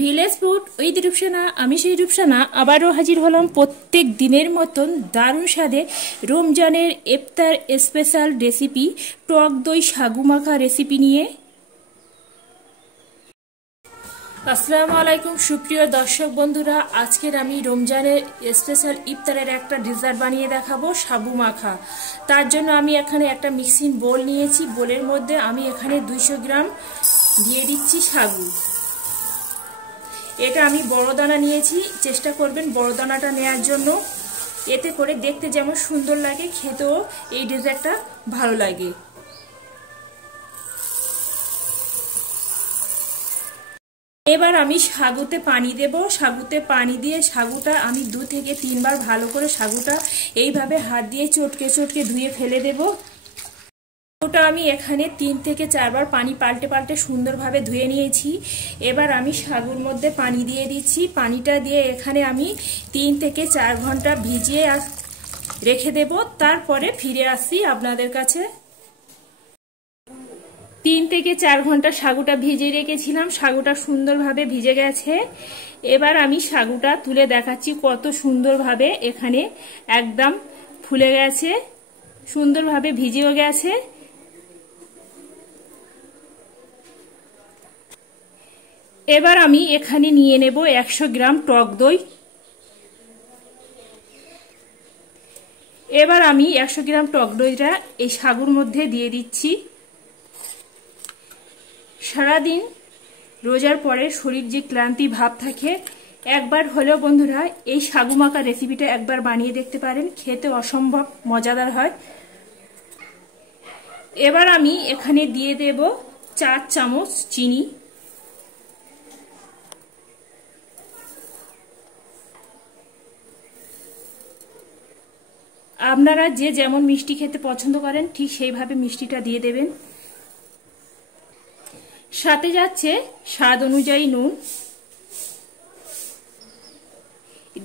Village food with Rupsana. আমি সেই রূপসানা আবারও হাজির হলাম প্রত্যেক দিনের মতন দারুণ স্বাদে রমজানের ইফতার স্পেশাল রেসিপি টক দই সাগু মাখা রেসিপি নিয়ে। আসসালামু আলাইকুম সুপ্রিয় দর্শক বন্ধুরা, আজকের আমি রমজানের স্পেশাল ইফতারের একটা ডেজার্ট বানিয়ে দেখাবো সাগু মাখা। তার জন্য আমি এখানে একটা মিক্সিং বোল নিয়েছি। বোলের মধ্যে আমি এখানে 200 গ্রাম দিয়ে দিচ্ছি সাগু। এটা আমি বড় দানা নিয়েছি, চেষ্টা করবেন বড় দানাটা নেওয়ার জন্য, এতে করে দেখতে যেমন সুন্দর লাগে খেতেও এই ডেজার্টটা ভালো লাগে। এবার আমি সাগুতে পানি দেব। সাগুতে পানি দিয়ে সাগুটা আমি 2 থেকে 3 বার ভালো করে সাগুটা এইভাবে হাত দিয়ে চটকে চটকে ধুয়ে ফেলে দেব। ওটা আমি এখানে 3 থেকে 4 বার পানি পাল্টে পাল্টে সুন্দরভাবে ধুয়ে নিয়েছি। এবার আমি সাগুর মধ্যে পানি দিয়ে দিচ্ছি। পানিটা দিয়ে এখানে আমি 3 থেকে 4 ঘন্টা ভিজিয়ে রেখে দেব। তারপরে ফিরে আসছি আপনাদের কাছে। 3 থেকে 4 ঘন্টা সাগুটা ভিজিয়ে রেখেছিলাম। সাগুটা সুন্দরভাবে ভিজে গেছে। এবার আমি সাগুটা তুলে দেখাচ্ছি কত সুন্দরভাবে এখানে একদম ফুলে গেছে, সুন্দরভাবে ভিজেও গেছে। এবার আমি এখানে নিয়ে নেব 100 গ্রাম টক দই। এবার আমি 100 গ্রাম টক দইটা এই সাগুর মধ্যে দিয়ে দিচ্ছি। সারাদিন রোজার পরে শরীর যে ক্লান্তি ভাব থাকে, একবার হলেও বন্ধুরা এই সাগু মাখা রেসিপিটা একবার বানিয়ে দেখতে পারেন, খেতে অসম্ভব মজাদার হয়। এবার আমি এখানে দিয়ে দেব 4 চামচ চিনি। আপনারা যে যেমন মিষ্টি খেতে পছন্দ করেন ঠিক সেইভাবে মিষ্টিটা দিয়ে দেবেন। সাথে যাচ্ছে স্বাদ অনুযায়ী নুন।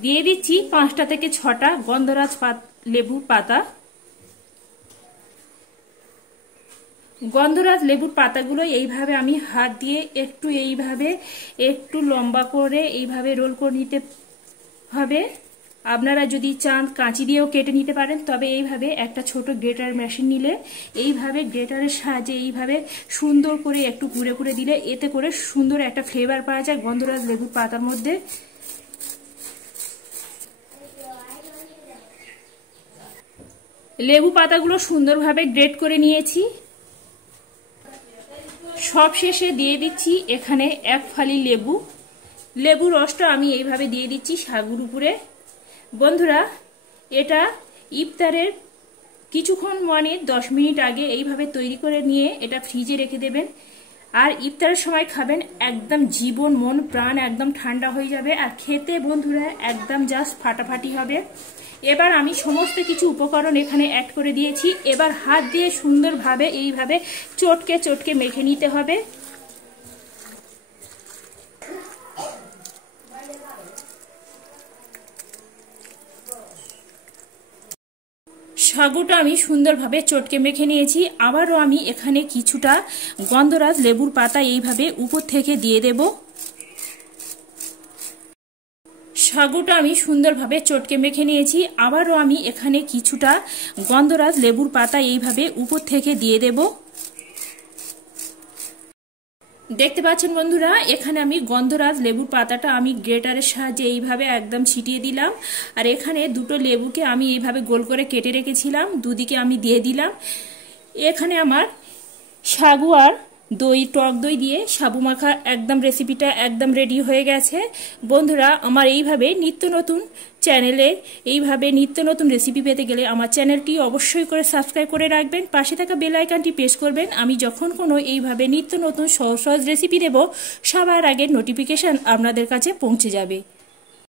দিয়ে দিচ্ছি 5টা থেকে 6টা গন্ধরাজ লেবুর পাতা। গন্ধরাজ লেবুর পাতাগুলো এইভাবে আমি হাত দিয়ে এইভাবে একটু লম্বা করে এইভাবে রোল করে নিতে হবে। আপনারা যদি চান কাঁচি দিয়েও কেটে নিতে পারেন, তবে এইভাবে একটা ছোট গ্রেটার মেশিন নিলে এইভাবে গ্রেটারের সাহায্যে এইভাবে সুন্দর করে একটু কুড়ে কুড়ে দিলে এতে করে সুন্দর একটা ফ্লেভার পাওয়া যায় গন্ধরাজ লেবুর পাতার মধ্যে। লেবু পাতাগুলো সুন্দরভাবে গ্রেট করে নিয়েছি। সব শেষে দিয়ে দিচ্ছি এখানে 1 ফালি লেবু। লেবুর রসটা আমি এইভাবে দিয়ে দিচ্ছি সাগুর উপরে। বন্ধুরা, এটা ইফতারের কিছুক্ষণ 10 মিনিট আগে এইভাবে তৈরি করে নিয়ে এটা ফ্রিজে রেখে দেবেন। আর ইফতারের সময় খাবেন, একদম জীবন মন প্রাণ একদম ঠান্ডা হয়ে যাবে। আর খেতে বন্ধুরা একদম জাস্ট ফাটাফাটি হবে। এবার আমি সমস্ত কিছু উপকরণ এখানে অ্যাড করে দিয়েছি। এবার হাত দিয়ে সুন্দরভাবে এইভাবে চটকে চটকে মেখে নিতে হবে। সাগুটা আমি সুন্দরভাবে চটকে মেখে নিয়েছি। আবারও আমি এখানে কিছুটা গন্ধরাজ লেবুর পাতা এইভাবে উপর থেকে দিয়ে দেব। সাগুটা আমি সুন্দরভাবে চটকে মেখে নিয়েছি। আবারও আমি এখানে কিছুটা গন্ধরাজ লেবুর পাতা এইভাবে উপর থেকে দিয়ে দেব। দেখতে পাচ্ছেন বন্ধুরা, এখানে আমি গন্ধরাজ লেবুর পাতাটা আমি গ্রেটারের সাহায্যে এইভাবে একদম ছিটিয়ে দিলাম। আর এখানে 2টো লেবুকে আমি এইভাবে গোল করে কেটে রেখেছিলাম, দুদিকে আমি দিয়ে দিলাম। এখানে আমার সাগু আর দই, টক দই দিয়ে সাবু মাখা একদম রেসিপিটা একদম রেডি হয়ে গেছে। বন্ধুরা, আমার এইভাবে নিত্য নতুন চ্যানেলে এইভাবে নিত্য নতুন রেসিপি পেতে গেলে আমার চ্যানেলটি অবশ্যই করে সাবস্ক্রাইব করে রাখবেন। পাশে থাকা বেল আইকনটি প্রেস করবেন। আমি যখন কোনো এইভাবে নিত্য নতুন সহজ সহজ রেসিপি দেব, সবার আগে নোটিফিকেশন আপনাদের কাছে পৌঁছে যাবে।